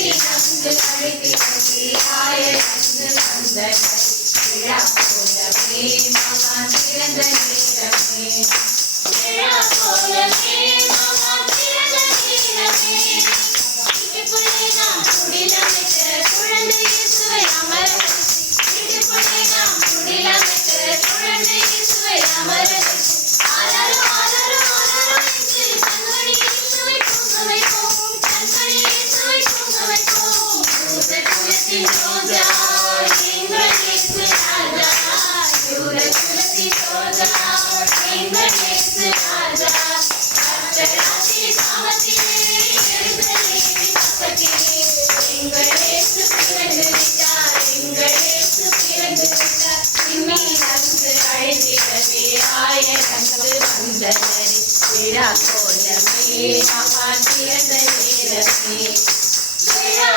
நன்கு அழைக்கிறது ஆயரங்கு வந்தனர் விழா போலவே மகான் பிறந்த நேரமே விழா போலவே மகான் பிறந்த நேரமே இடுப்புள்ளே நாம் குடிலமைத்த குழந்தை இயேசுவை அமர இடுப்புள்ளே நாம் குடிலமைத்த குழந்தை இயேசுவை அமர ஆலரோ ஆலரோ ஆலரோ என்று கண்மணி இயேசுவை தூங்க வைப்போம் கண்மணி இயேசுவை தூங்க வைப்போம் யூத குலத்தின் ரோஜா எங்கள் இயேசு ராஜா யூத குலத்தின் ரோஜா எங்கள் இயேசு ராஜா கர்த்தராசி சாமத்திலே எருசலேமின் பக்கத்திலே எங்கள் இயேசு பிறந்து விட்டார் எங்கள் இயேசு பிறந்து விட்டார் விண்மீனங்கு அழைத்திடவே ஆயரங்கு வந்தனர் விழா போலவே மகான் பிறந்த நேரமே விழா